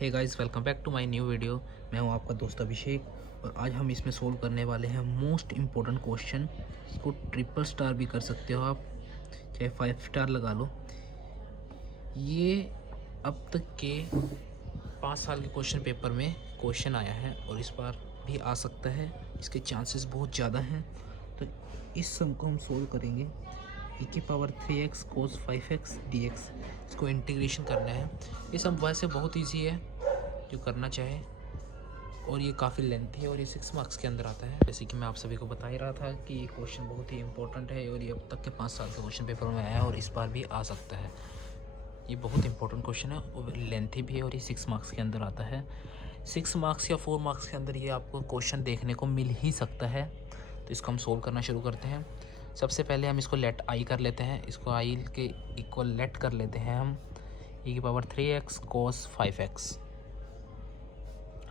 Hey guys, welcome back to my new video. मैं हूं आपका दोस्त अभिषेक और आज हम इसमें सोल्व करने वाले हैं मोस्ट इम्पोर्टेंट क्वेश्चन। इसको ट्रिपल स्टार भी कर सकते हो आप, चाहे 5 स्टार लगा लो। ये अब तक के 5 साल के क्वेश्चन पेपर में क्वेश्चन आया है और इस बार भी आ सकता है। इसके चांसेस बहुत ज़्यादा हैं। तो इस सम को हम सोल्व करेंगे। e की power 3x cos 5x dx, इसको इंटीग्रेशन करना है। ये सम वैसे बहुत इजी है जो करना चाहे, और ये काफ़ी लेंथी है और ये 6 मार्क्स के अंदर आता है। जैसे कि मैं आप सभी को बता ही रहा था कि ये क्वेश्चन बहुत ही इंपॉर्टेंट है और ये अब तक के 5 साल के क्वेश्चन पेपर में आया है और इस बार भी आ सकता है। ये बहुत इंपॉर्टेंट क्वेश्चन है और लेंथी भी है और ये 6 मार्क्स के अंदर आता है। 6 मार्क्स या 4 मार्क्स के अंदर ये आपको क्वेश्चन देखने को मिल ही सकता है। तो इसको हम सोल्व करना शुरू करते हैं। सबसे पहले हम इसको लेट आई कर लेते हैं, इसको आई के इक्वल लेट कर लेते हैं हम e की power 3x cos 5x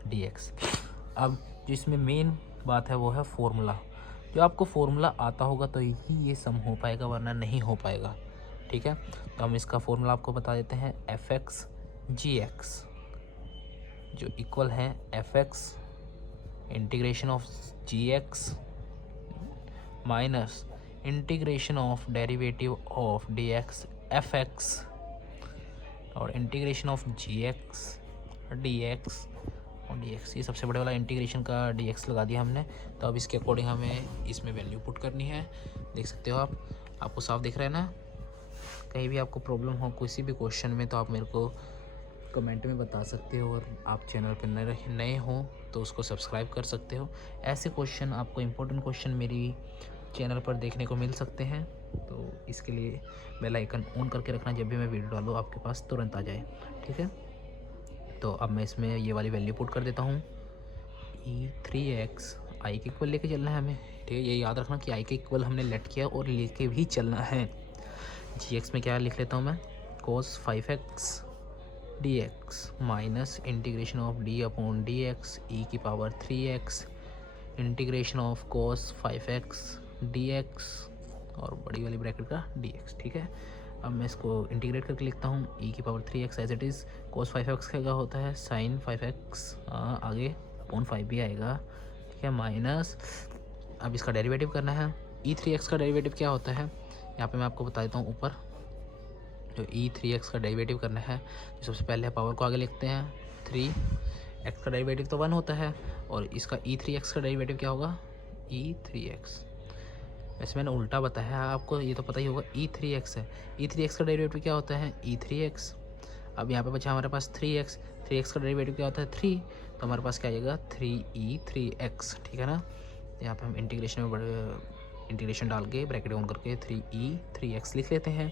dx। अब जो इसमें मेन बात है वो है फॉर्मूला। जो आपको फॉर्मूला आता होगा तो ही ये सम हो पाएगा, वरना नहीं हो पाएगा। ठीक है, तो हम इसका फॉर्मूला आपको बता देते हैं। fx gx जो इक्वल है fx integration of gx minus integration of derivative of dx fx और इंटीग्रेशन ऑफ gx dx और dx। ये सबसे बड़े वाला इंटीग्रेशन का dx लगा दिया हमने। तो अब इसके अकॉर्डिंग हमें इसमें वैल्यू पुट करनी है। देख सकते हो आपको साफ दिख रहा है ना। कहीं भी आपको प्रॉब्लम हो किसी भी क्वेश्चन में तो आप मेरे को कमेंट में बता सकते हो, और आप चैनल पर नए हो तो उसको सब्सक्राइब कर सकते हो। ऐसे क्वेश्चन आपको इम्पोर्टेंट क्वेश्चन मेरी चैनल पर देखने को मिल सकते हैं, तो इसके लिए बेल आइकन ऑन करके रखना, जब भी मैं वीडियो डालूँ आपके पास तुरंत आ जाए। ठीक है, तो अब मैं इसमें ये वाली वैल्यू पुट कर देता हूँ। e3x आई के इक्वल लेके चलना है हमें। ठीक है, ये याद रखना कि आई के इक्वल हमने लेट किया और लेके भी चलना है। gx में क्या लिख लेता हूँ मैं, cos 5x dx minus integration of d upon dx e की power 3x integration of cos 5x dx और बड़ी वाली ब्रैकेट का dx। ठीक है, अब मैं इसको इंटीग्रेट करके लिखता हूँ। e की power 3x as it is cos 5x क्या होता है, sin 5x आगे अपॉन 5 भी आएगा। ठीक है, माइनस अब इसका डेरिवेटिव करना है। e3x का डेरिवेटिव क्या होता है, यहाँ पे मैं आपको बता देता हूँ ऊपर। जो e3x का डेरिवेटिव करना है तो सबसे पहले पावर को आगे लिखते हैं। 3x का डेरिवेटिव तो 1 होता है और इसका e3x का डेरिवेटिव क्या होगा, e3x। वैसे मैंने उल्टा बताया है आपको, ये तो पता ही होगा। e3x है, e3x का डेरिवेटिव क्या होता है, e3x। अब यहाँ पे बचा हमारे पास 3x, 3x का डेरिवेटिव क्या होता है 3, तो हमारे पास क्या आएगा 3e3x। ठीक है ना, यहाँ पे हम इंटीग्रेशन डाल के ब्रैकेट ऑन करके 3e3x लिख लेते हैं।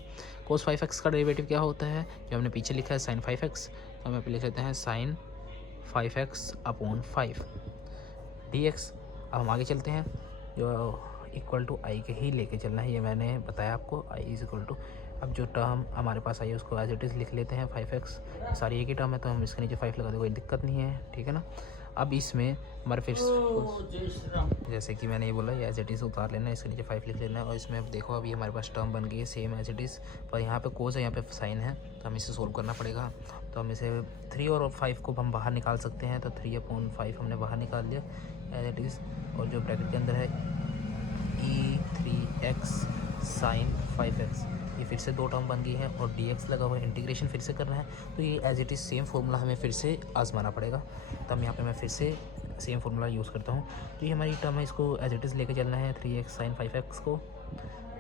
cos 5x का डेरिवेटिव क्या होता है, जो हमने पीछे लिखा है sin 5x, तो हम यहाँ पे लिख लेते हैं sin 5x अपॉन 5 dx। अब हम आगे चलते हैं, जो इक्वल टू आई के ही लेके चलना है, ये मैंने बताया आपको। आई इज इक्वल टू, अब जो टर्म हमारे पास आई है उसको एज इट इज़ लिख लेते हैं 5x। सारी एक ही टर्म है तो हम इसके नीचे 5 लगा दें, कोई दिक्कत नहीं है। ठीक है ना, अब इसमें हमारे फिर जैसे कि मैंने ये बोला, ये एज इट इज़ उतार लेना है, इसके नीचे 5 लिख लेना है। और इसमें अब देखो अभी हमारे पास टर्म बन गई है सेम एज इट इज़, पर यहाँ पे कोस है, यहाँ पे साइन है, तो हमें इसे सोल्व करना पड़ेगा। तो हम इसे 3 और 5 को हम बाहर निकाल सकते हैं, तो 3/5 हमने बाहर निकाल लिया एज इट इज़। और जो ब्रैकेट के अंदर है e3x sin 5x, ये फिर से 2 टर्म बन गई है और dx लगा हुआ है, इंटीग्रेशन फिर से करना है। तो ये as it is same formula हमें फिर से आजमाना पड़ेगा। तो हम यहाँ पे मैं फिर से सेम फार्मूला यूज़ करता हूँ। तो ये हमारी टर्म है, इसको एज इट इज़ लेके चलना है 3x sin 5x को।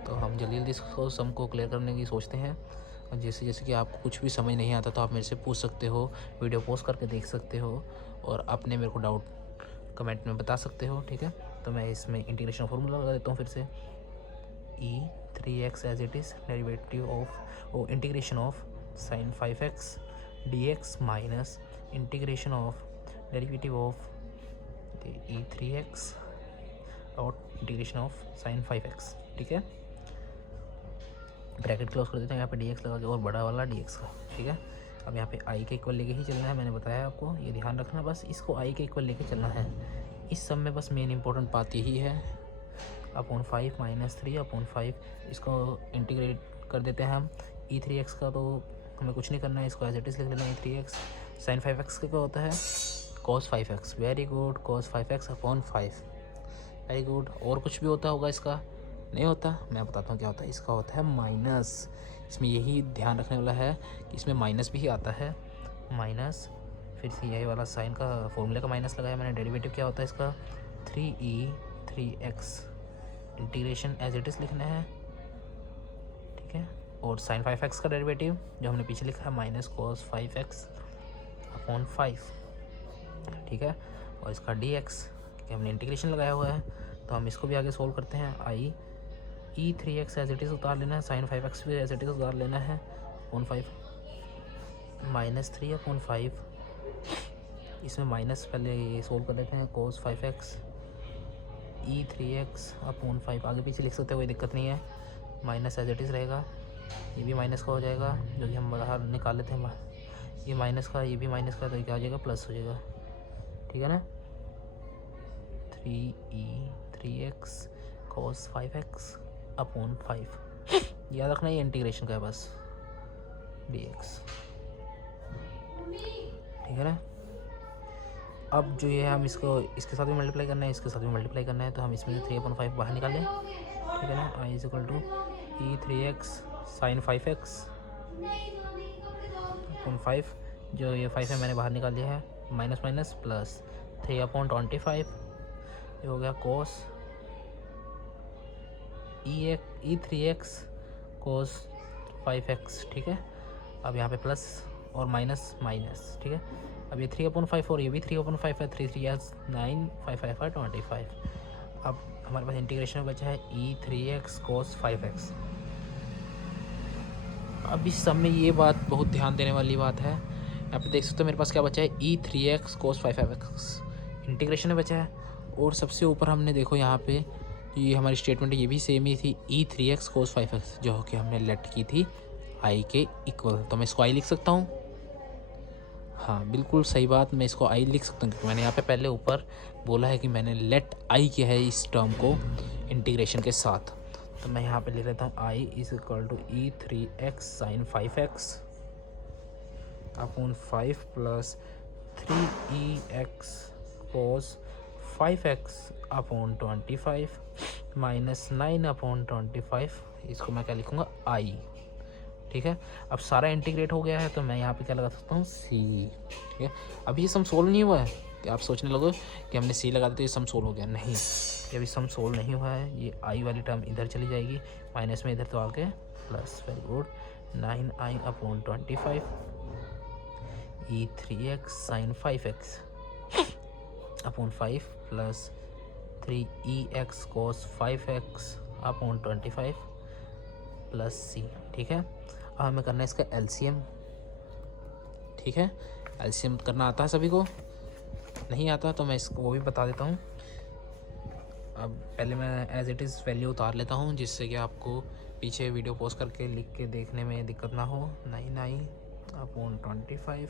तो हम जल्दी जल्दी इसको सम को क्लियर करने की सोचते हैं। और जैसे जैसे कि आपको कुछ भी समझ नहीं आता तो आप मेरे से पूछ सकते हो, वीडियो पॉज करके देख सकते हो और अपने मेरे को डाउट कमेंट में बता सकते हो। ठीक है, तो मैं इसमें इंटीग्रेशन फार्मूला लगा देता हूँ फिर से। e3x as it is derivative of integration of sin 5x dx minus integration of derivative of e3x और इंटीग्रेशन ऑफ sin 5x। ठीक है, ब्रैकेट क्लोज कर देते हैं, यहाँ पे dx लगा के और बड़ा वाला dx का। ठीक है, अब यहाँ पे i के इक्वल लेके ही चलना है, मैंने बताया आपको, ये ध्यान रखना, बस इसको i के इक्वल लेके चलना है। इस सब में बस मेन इंपॉर्टेंट बात यही है, अपॉन 5 माइनस 3/5। इसको इंटीग्रेट कर देते हैं हम। e3x का तो हमें कुछ नहीं करना है, इसको एज इट इज़ लिख लेना है e3x। साइन 5x का क्या होता है, cos 5x। Very good, cos 5x upon 5। Very good. और कुछ भी होता होगा इसका? नहीं होता। मैं बताता हूँ क्या होता है। इसका होता है माइनस। इसमें यही ध्यान रखने वाला है कि इसमें माइनस भी आता है। माइनस, फिर से यही वाला साइन का फॉर्मूले का माइनस लगाया मैंने। डेरिवेटिव क्या होता है इसका, 3e 3x। Integration as it is लिखना है, ठीक है। और साइन 5x का डेरिवेटिव जो हमने पीछे लिखा है माइनस cos 5x अपॉन 5, ठीक है। और इसका dx कि हमने इंटीग्रेशन लगाया हुआ है, तो हम इसको भी आगे सोल्व करते हैं। आई ई 3x एज इट इज़ उतार लेना है, साइन 5x भी एज इट इज़ उतार लेना है, अपॉन 5 माइनस 3 अपॉन 5। इसमें माइनस पहले ये सोल्व कर लेते हैं, cos 5x ई 3x अपॉन 5। आगे पीछे लिख सकते हैं, कोई दिक्कत नहीं है। माइनस एज इट इज़ रहेगा, ये भी माइनस का हो जाएगा, जो कि हम बाहर निकाल लेते हैं। ये माइनस का, ये भी माइनस का, तो क्या हो जाएगा, प्लस हो जाएगा, ठीक है ना। 3e 3x cos 5x upon 5। याद रखना ये इंटीग्रेशन का है बस, dx, ठीक है ना। अब जो ये हम इसको इसके साथ भी मल्टीप्लाई करना है, इसके साथ भी मल्टीप्लाई करना है, तो हम इसमें 3/5 बाहर निकालें, ठीक है ना। I is equal to e 3x sine 5x upon 5। जो ये 5 है मैंने बाहर निकाल लिया है, माइनस माइनस प्लस 3/25। ये हो गया cos ई 3x cos 5x, ठीक है। अब यहाँ पे प्लस और माइनस माइनस, ठीक है। अब ये 3/5 और ये भी 3/5 है, 3 3 9, 5 5 5 25। अब हमारे पास इंटीग्रेशन में बचा है ई 3x cos 5x। अब इस सब में ये बात बहुत ध्यान देने वाली बात है। यहाँ पे देख सकते हो मेरे पास क्या बचा है, ई 3x cos 5x इंटीग्रेशन में बचा है। और सबसे ऊपर हमने देखो यहाँ पे ये हमारी स्टेटमेंट ये भी सेम ही थी, ई 3x cos 5x, जो कि हमने लेट की थी आई के इक्वल। तो मैं इसको आई लिख सकता हूँ। हाँ बिल्कुल सही बात, मैं इसको आई लिख सकता हूँ, क्योंकि मैंने यहाँ पे पहले ऊपर बोला है कि मैंने लेट आई किया है इस टर्म को इंटीग्रेशन के साथ। तो मैं यहाँ पे लिख लेता हूँ I is equal to e 3x sine 5x upon 5 plus 3ex cos 5x upon 25 minus 9/25। इसको मैं क्या लिखूँगा, आई, ठीक है। अब सारा इंटीग्रेट हो गया है, तो मैं यहाँ पे क्या लगा सकता हूँ, सी, ठीक है। अभी ये सम सोल्व नहीं हुआ है कि आप सोचने लगो कि हमने सी लगा दिया तो ये सम सोल्व हो गया, नहीं, ये अभी सम सोल्व नहीं हुआ है। ये आई वाली टर्म इधर चली जाएगी, माइनस में इधर तो आके plus. Very good. 9i/25 e 3x sine 5x upon 5 plus 3ex cos 5x upon 25 plus c, ठीक है। अब हमें करना है इसका एलसीएम, ठीक है। एलसीएम करना आता है सभी को? नहीं आता तो मैं इसको वो भी बता देता हूँ। अब पहले मैं एज इट इज़ वैल्यू उतार लेता हूँ, जिससे कि आपको पीछे वीडियो पॉज करके लिख के देखने में दिक्कत ना हो। 9i/25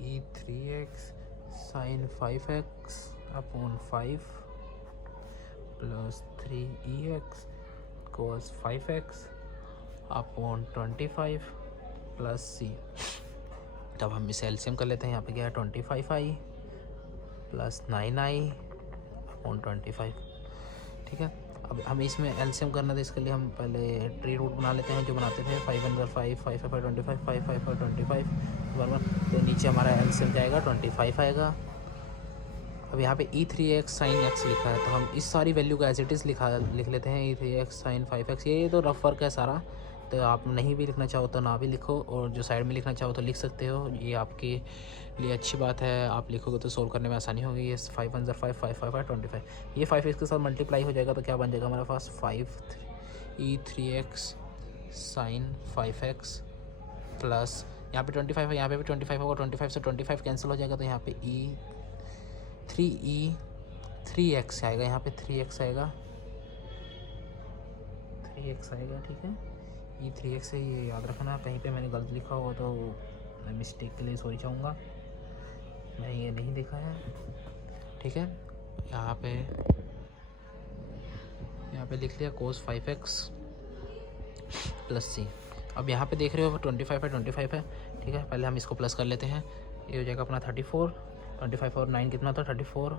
e 3x sine 5x upon 5 plus 3ex cos 5x upon 25 plus c. तब हम इसे एलसीएम कर लेते हैं। यहाँ पे क्या है, 25i प्लस 9i अपॉन 25, ठीक है। अब हमें इसमें एलसीएम करना था, इसके लिए हम पहले ट्री रूट बना लेते हैं जो बनाते थे। 5 अंदर 5, 5 5 25, 5 5 5 25 बराबर। तो नीचे हमारा एलसीएम जाएगा 25 आएगा। अब यहाँ पे ई 3x साइन x लिखा है, तो हम इस सारी वैल्यू को एज इट इज़ लिख लेते हैं। ई 3x साइन 5x, ये तो रफ वर्क है सारा, तो आप नहीं भी लिखना चाहो तो ना भी लिखो, और जो साइड में लिखना चाहो तो लिख सकते हो। ये आपके लिए अच्छी बात है, आप लिखोगे तो सोल्व करने में आसानी होगी। ये 5 अंदर 5, 5 5 5 25, ये 5 इसके साथ मल्टीप्लाई हो जाएगा, तो क्या बन जाएगा हमारे पास 5 ई 3x साइन 5x प्लस यहाँ पे 25 है, यहाँ पे भी 25 होगा, 25 से 25 कैंसिल हो जाएगा, तो यहाँ पे ई 3x आएगा, यहाँ पे 3x आएगा, 3x आएगा, ठीक है। ये 3x है, ये याद रखना। कहीं पे मैंने गलत लिखा हो तो मैं मिस्टेक के लिए सॉरी चाहूँगा, मैंने ये नहीं देखा है, ठीक है। यहाँ पे लिख लिया cos 5x प्लस सी। अब यहाँ पे देख रहे हो 25 है, 25 है, ठीक है। पहले हम इसको प्लस कर लेते हैं, ये हो जाएगा अपना 34, 25 और 9 कितना होता है 34,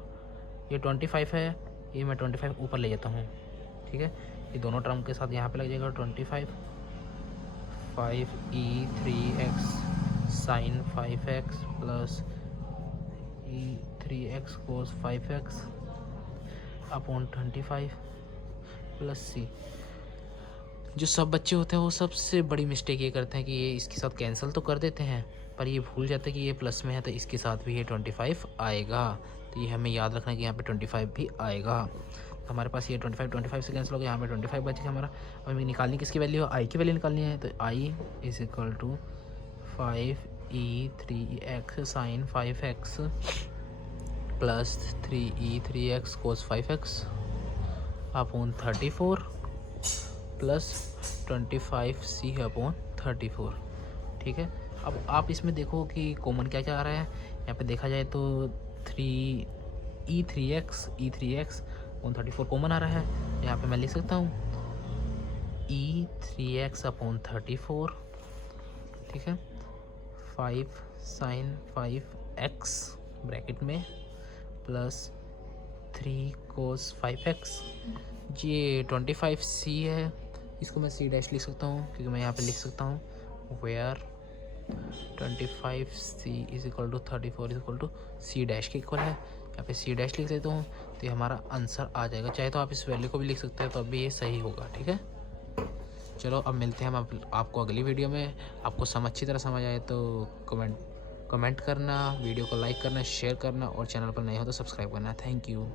ये 25 है, ये मैं 25 ऊपर ले जाता हूँ, ठीक है। ये दोनों टर्म के साथ यहाँ पे लग जाएगा 25, 5e3x sine 5x plus e3x cos 5x upon 25 plus c। जो सब बच्चे होते हैं वो सबसे बड़ी मिस्टेक ये करते हैं कि ये इसके साथ कैंसिल तो कर देते हैं, पर ये भूल जाते हैं कि ये प्लस में है तो इसके साथ भी ये 25 आएगा। तो ये हमें याद रखना है कि यहाँ पे 25 भी आएगा। हमारे पास ये 25 से कैंसिल हो गया, यहाँ पे 25 बचेगा हमारा। अब हमें निकालनी किसकी वैल्यू है, आई की वैल्यू निकालनी है। तो I is equal to 5e3x sine 5x plus 3e3x cos 5x upon 34 plus 25c upon 34, ठीक है। अब आप इसमें देखो कि कॉमन क्या क्या आ रहा है। यहाँ पे देखा जाए तो 3e3x अपॉन 34 कॉमन आ रहा है। यहाँ पे मैं लिख सकता हूँ e3x अपॉन 34, ठीक है, 5 साइन 5x ब्रैकेट में प्लस 3 कोस 5x। ये 25c है, इसको मैं c डैश लिख सकता हूँ क्योंकि मैं यहाँ पे लिख सकता हूँ where 25c is equal to 34 is equal to c dash के इक्वल है। यहाँ पे c डैश लिख देता हूँ तो ये हमारा आंसर आ जाएगा। चाहे तो आप इस वैल्यू को भी लिख सकते हैं तो अब भी ये सही होगा, ठीक है। चलो अब मिलते हैं हम आपको अगली वीडियो में। आपको अच्छी तरह समझ आए तो कमेंट करना, वीडियो को लाइक करना, शेयर करना और चैनल पर नए हो तो सब्सक्राइब करना। Thank you.